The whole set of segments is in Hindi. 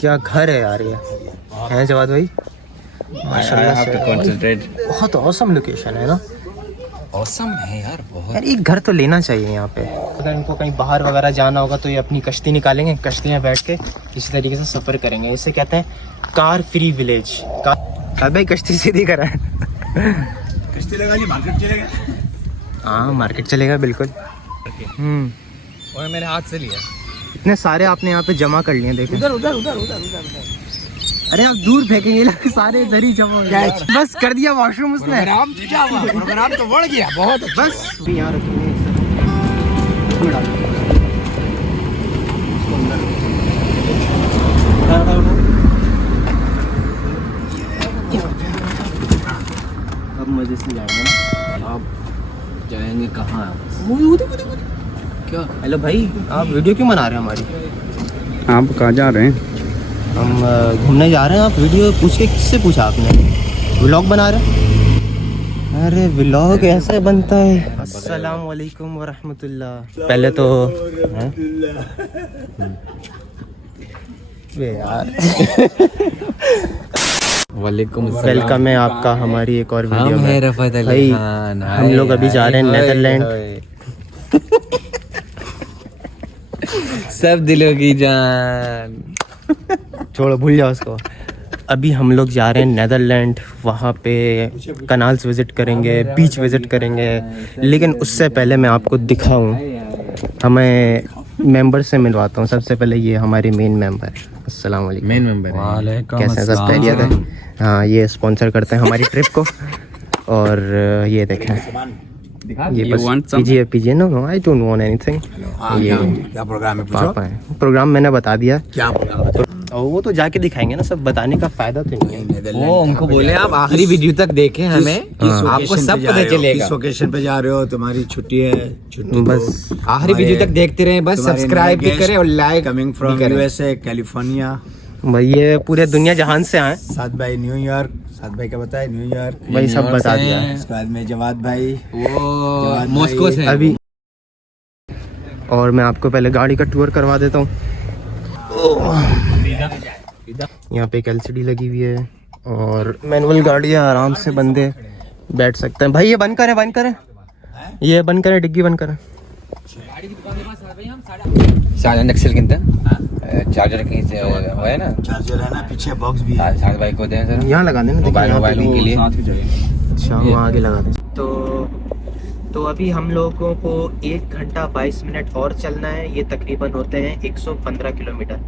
क्या घर है यार ये, है जवाद भाई माशाल्लाह से। बहुत औसम लोकेशन है ना, औसम है यार बहुत। यार एक घर तो लेना चाहिए यहाँ पे। अगर इनको कहीं बाहर वगैरह जाना होगा तो ये अपनी कश्ती निकालेंगे, कश्ती में बैठ के इसी तरीके से सफ़र करेंगे। इसे कहते हैं कार फ्री विलेज। कार भाई कश्ती सीधी करा है। कश्ती लगा ली, मार्केट चलेगा। हाँ मार्केट चलेगा बिल्कुल। और मैंने हाथ से लिया। इतने सारे आपने यहाँ पे जमा कर लिए, देखो उधर उधर उधर उधर उधर। अरे आप दूर फेंकेंगे ना, सारे इधर ही जमा हो गए। बस कर दिया वॉशरूम उसने। प्रोग्राम क्या हुआ? प्रोग्राम तो बढ़ गया बहुत। बस भी यहाँ रखेंगे इसमें डाल दो। अब मजे से जाएंगे ना। आप जाएंगे कहाँ? क्या हेलो भाई, आप वीडियो क्यों बना रहे हैं हमारी? आप कहाँ जा रहे हैं? हम घूमने जा रहे हैं। आप वीडियो पूछ के किससे पूछा आपने? व्लॉग बना रहे हैं? अरे व्लॉग ऐसे बनता है। अस्सलाम वालेकुम व रहमतुल्लाह। पहले तो यार वालेकुम वेलकम है आपका हमारी एक और वीडियो हम में। है रफ़त अली भाई खान। हम लोग अभी जा रहे हैं नेदरलैंड। सब दिलों की जान। छोड़ो, भूल जाओ उसको। अभी हम लोग जा रहे हैं नेदरलैंड, वहाँ पे कनाल्स विज़िट करेंगे, बीच विज़िट करेंगे। लेकिन उससे पहले मैं आपको दिखाऊं, हमें मेंबर से मिलवाता हूँ। सबसे पहले ये हमारे मेन मेंबर, अस्सलाम वालेकुम। मेन मेंबर कैसे हैं सब? खैरियत है? हाँ, ये स्पॉन्सर करते हैं हमारी ट्रिप को। और ये देखें, ये बस पीजिए no, I don't want anything. ये क्या प्रोग्राम है? पापा है। प्रोग्राम मैंने बता दिया। क्या प्रोग्राम? और वो तो जाके दिखाएंगे ना, सब बताने का फायदा तो नहीं है। वो उनको बोले आप आखिरी वीडियो तक देखें, हमें आपको सब पता चलेगा। किस लोकेशन पे जा रहे हो? तुम्हारी छुट्टी है, छुट्टी बस आखिरी वीडियो तक देखते रहे, बस सब्सक्राइब भी करें और like coming from USA California. भाई ये पूरे दुनिया जहान से आए। साथ भाई न्यूयॉर्क, साथ भाई का बताए न्यूयॉर्क। भाई सब बता दिया। उसके बाद में जवाद भाई, वो मॉस्को से अभी। और मैं आपको पहले गाड़ी का टूर करवा देता हूँ। यहाँ पे एक एलसीडी लगी हुई है और मैनुअल गाड़ी है, आराम से बंदे बैठ सकते हैं। भाई ये बंद करें, बंद करें, ये बंद करें, डिग्गी बंद करें। शाहजहां नक्सल के अंदर चार्जर कहीं से है ना, चार्जर है ना, पीछे बॉक्स भी है। साथ भाई को दें सर, यहाँ लगा देना मोबाइल के लिए। अच्छा वहाँ आगे लगा दें। तो अभी हम लोगों को 1 घंटा 22 मिनट और चलना है। ये तकरीबन होते हैं 115 किलोमीटर।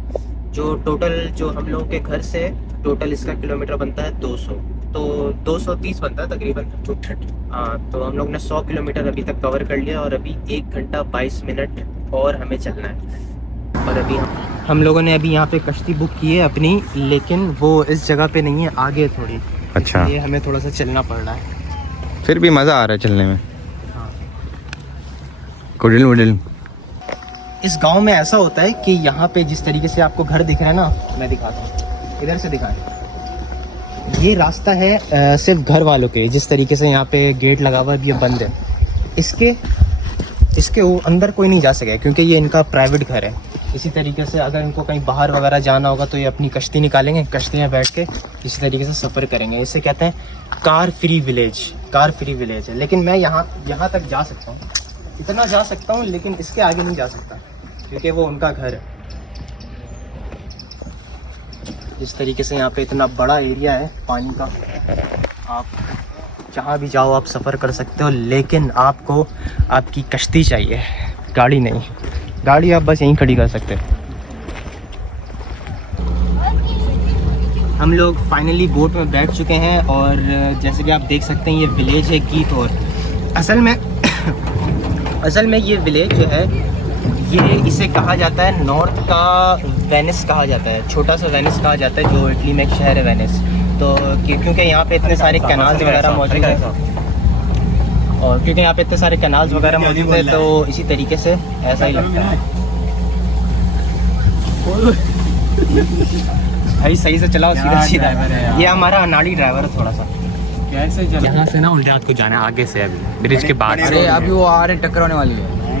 जो टोटल जो हम लोगों के घर से टोटल इसका किलोमीटर बनता है 200, तो 230 बनता है तकरीबन 230। हाँ, तो हम लोग ने 100 किलोमीटर अभी तक कवर कर लिया और अभी 1 घंटा 22 मिनट और हमें चलना है। और अभी हम लोगों ने अभी यहाँ पे कश्ती बुक की है अपनी, लेकिन वो इस जगह पे नहीं है, आगे थोड़ी। अच्छा, ये हमें थोड़ा सा चलना पड़ रहा है। फिर भी मज़ा आ रहा है चलने में। हाँ। कुडिल मुडिल। इस गांव में ऐसा होता है कि यहाँ पे जिस तरीके से आपको घर दिख रहा है ना, मैं दिखाता हूँ, इधर से दिखाएं। ये रास्ता है सिर्फ घर वालों के। जिस तरीके से यहाँ पे गेट लगा हुआ है, ये बंद है। इसके वो अंदर कोई नहीं जा सके क्योंकि ये इनका प्राइवेट घर है। इसी तरीके से अगर इनको कहीं बाहर वगैरह जाना होगा तो ये अपनी कश्ती निकालेंगे, कश्ती में बैठ के इसी तरीके से सफ़र करेंगे। इसे कहते हैं car free village. Car free village है। लेकिन मैं यहाँ तक जा सकता हूँ, इतना जा सकता हूँ, लेकिन इसके आगे नहीं जा सकता क्योंकि वो उनका घर है। इस तरीके से यहाँ पे इतना बड़ा एरिया है पानी का, आप जहाँ भी जाओ आप सफ़र कर सकते हो, लेकिन आपको आपकी कश्ती चाहिए, गाड़ी नहीं। गाड़ी आप बस यहीं खड़ी कर सकते हो। हम लोग फाइनली बोट में बैठ चुके हैं और जैसे कि आप देख सकते हैं ये विलेज है गीत। और असल में ये विलेज जो है, ये इसे कहा जाता है नॉर्थ का वेनिस कहा जाता है, छोटा सा वेनिस कहा जाता है, जो इटली में एक शहर है वेनिस। तो क्योंकि यहाँ पे इतने सारे कैनाल्स वगैरह मौजूद हैं, और क्योंकि यहाँ पे इतने सारे कैनाल्स वगैरह मौजूद हैं, तो इसी तरीके से ऐसा ही लगता है। भाई सही से चलाओ, सीधा सीधा। ये हमारा अनाड़ी ड्राइवर है थोड़ा सा। यहाँ से ना उल्टे हाथ को जाना है, आगे से अभी ब्रिज के बाद। अरे अभी वो आ रहे, टक्कर होने वाली है।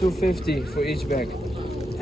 250 for each bag.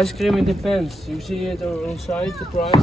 Ice cream, it depends. You see it inside the price.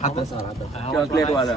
Chocolate wala.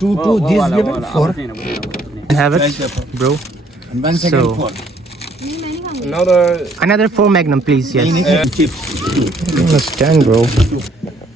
2 this give it 4. Have it bro. 1 second 4. Another 4 magnum please. Yes. Understand bro.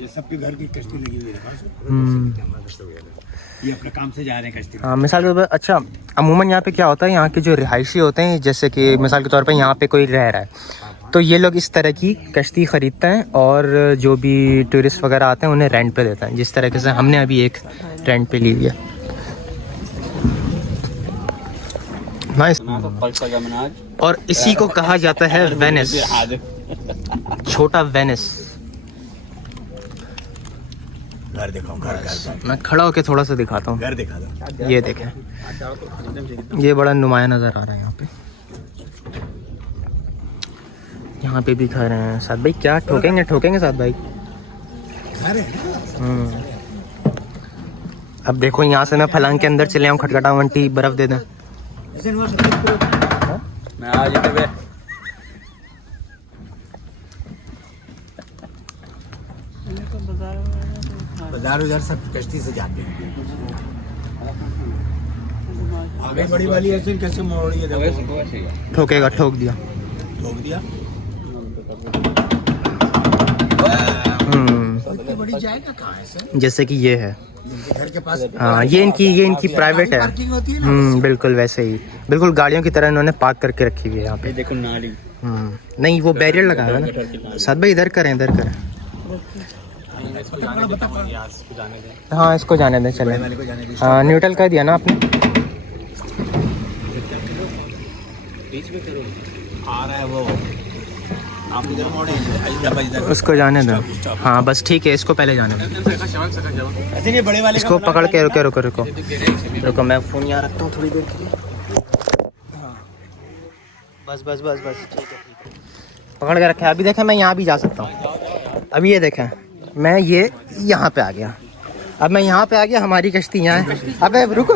ये सबके घर की कश्ती लगी हुई है, ये अपने काम से जा रहे हैं कश्ती में। हाँ, मिसाल के तौर पर अच्छा अमूमन यहाँ पे क्या होता है, यहाँ के जो रिहायशी होते हैं, जैसे कि मिसाल के तौर पे यहाँ पे कोई रह रहा है तो ये लोग इस तरह की कश्ती ख़रीदते हैं और जो भी टूरिस्ट वगैरह आते हैं उन्हें रेंट पे देते हैं, जिस तरीके से हमने अभी एक रेंट पे ली हुई है। नाइस। और इसी को कहा जाता है वेनिस, छोटा वेनिस। घर दिखाओ, घर मैं खड़ा होके थोड़ा सा दिखाता हूँ, घर दिखा दो। ये देखें, ये बड़ा नुमाया नज़र आ रहा है यहाँ पे। यहाँ पे भी घर हैं। साथ भाई क्या ठोकेंगे साथ भाई। अब देखो यहाँ से मैं फलांग के अंदर चले आऊँ, खटखटा वंटी बर्फ़ दे दें। मैं आज इधर पे बाजार उधर सब कश्ती से जाते हैं। आगे बड़ी वाली ऐसे कैसे मोड़ रही है, देखो। ठोकेगा, ठोक दिया। ठोक दिया। बड़ी जाएगा कहाँ है सर? जैसे कि ये है, घर के पास। हाँ ये इनकी प्राइवेट है। पार्किंग होती है ना। बिल्कुल वैसे ही, बिल्कुल गाड़ियों की तरह इन्होंने पार्क करके रखी हुई है यहाँ पे। देखो नाली। नहीं वो बैरियर लगा है ना। साथ भाई इधर करें, इधर करें। हाँ इसको जाने दें, चले। हाँ न्यूट्रल कर दिया ना आपने। बीच में करो। आ रहा है वो, आप इधर मोड़े, इधर उसको जाने दो। हाँ बस ठीक है, इसको पहले जाने दो। ऐसे नहीं बड़े वाले इसको पकड़ के रुको मैं फ़ोन यहाँ रखता हूँ थोड़ी देर के लिए। हाँ बस ठीक है पकड़ के रखे। अभी देखें मैं यहाँ भी जा सकता हूँ। अभी ये देखें मैं ये यहाँ पे आ गया। अब मैं यहाँ पे आ गया, हमारी कश्ती यहाँ है। अबे रुको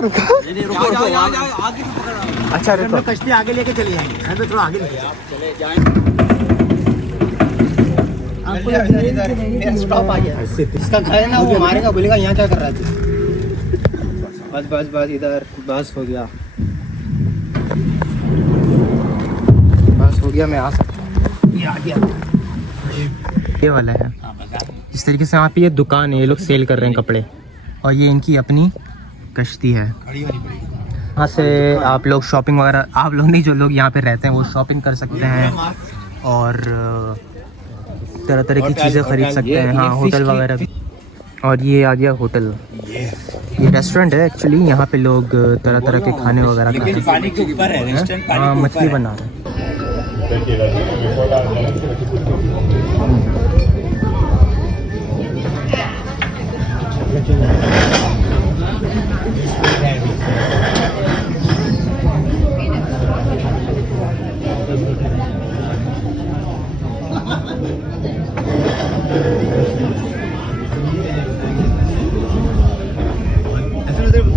अच्छा रुको, कश्ती आगे लेके चली जाएंगे, थोड़ा आगे लेके स्टॉप आ गया। इसका घर है ना, वो मारेगा, बोलेगा यहाँ क्या कर रहा है। बस इधर बस हो गया, मैं आ सकता हूँ। ये आ गया, ये वाला है। इस तरीके से यहाँ पे ये दुकान है, ये लोग सेल कर रहे हैं कपड़े, और ये इनकी अपनी कश्ती है। यहाँ से आप लोग शॉपिंग वगैरह, आप लोग नहीं जो लोग यहाँ पे रहते हैं वो शॉपिंग कर सकते हैं और तरह तरह की चीज़ें खरीद सकते हैं। हाँ होटल वगैरह भी। और ये आ गया होटल, ये रेस्टोरेंट है एक्चुअली। यहाँ पे लोग तरह तरह के खाने वगैरह खाते हैं। पानी के ऊपर है रेस्टोरेंट, हाँ मछली बना रहे हैं।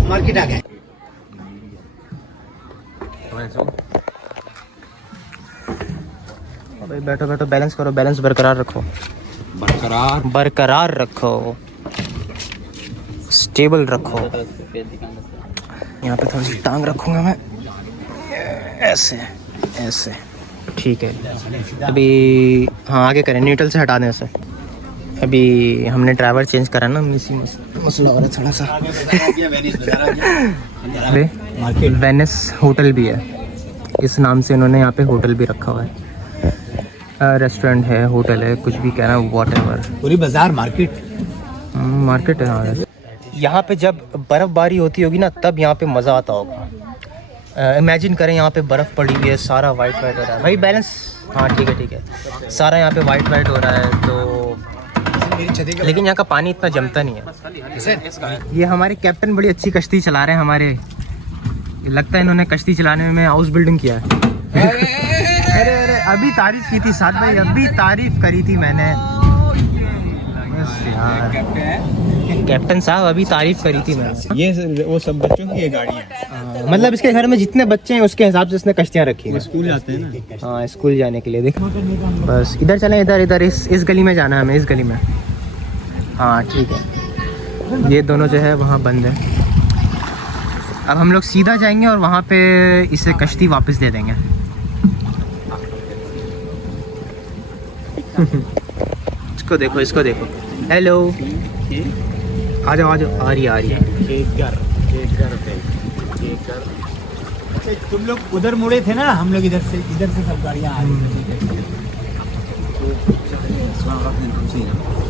मार्केट आ गए। भाई बैठो बैलेंस करो, बैलेंस बरकरार रखो, बरकरार रखो, स्टेबल रखो। यहाँ पे थोड़ी सी टांग रखूँगा मैं, ऐसे ठीक है। अभी हाँ आगे करें, न्यूट्रल से हटा दें इसे। अभी हमने ड्राइवर चेंज करा ना, मसला हो रहा है थोड़ा सा। वेनिस होटल भी है, इस नाम से इन्होंने यहाँ पे होटल भी रखा हुआ है। रेस्टोरेंट है, होटल है, कुछ भी कहना वॉट एवर। पूरी बाजार मार्केट है। हाँ यहाँ पे जब बर्फ़बारी होती होगी ना, तब यहाँ पे मज़ा आता होगा। इमेजिन करें यहाँ पे बर्फ़ पड़ी हुई है, सारा वाइट हो रहा है। भाई बैलेंस, हाँ ठीक है। सारा यहाँ पे वाइट हो रहा है, तो लेकिन यहाँ का पानी इतना जमता नहीं है। ये हमारे कैप्टन बड़ी अच्छी कश्ती चला रहे हैं हमारे। लगता है इन्होंने कश्ती चलाने में हाउस बिल्डिंग किया है। अरे अभी तारीफ की थी साथ भाई, अभी तारीफ करी थी मैंने। कैप्टन साहब अभी तारीफ करी थी मैंने। ये वो सब बच्चों की ये गाड़ी है। मतलब इसके घर में जितने बच्चे हैं उसके हिसाब से इसने कश्तियाँ रखी हैं। स्कूल जाते हैं ना। हाँ स्कूल जाने के लिए। देखो बस इधर चलें, इधर इस गली में जाना है हमें, इस गली में। हाँ ठीक है। ये दोनों जो है वहाँ बंद है। अब हम लोग सीधा जाएंगे और वहाँ पे इसे कश्ती वापस दे देंगे। इसको देखो, इसको देखो. हेलो, आ जाओ, आ जाओ. आ रही है. तुम लोग उधर मुड़े थे ना, हम लोग इधर से सब गाड़ियाँ आ रही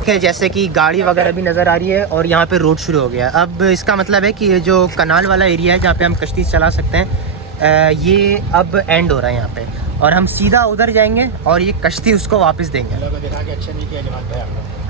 है. जैसे कि गाड़ी वगैरह भी नज़र आ रही है और यहाँ पे रोड शुरू हो गया. अब इसका मतलब है कि ये जो कनाल वाला एरिया है जहाँ पे हम कश्ती चला सकते हैं, ये अब एंड हो रहा है यहाँ पे, और हम सीधा उधर जाएंगे और ये कश्ती उसको वापस देंगे. देखा कि अच्छा नहीं किया जनाब भाई आपने.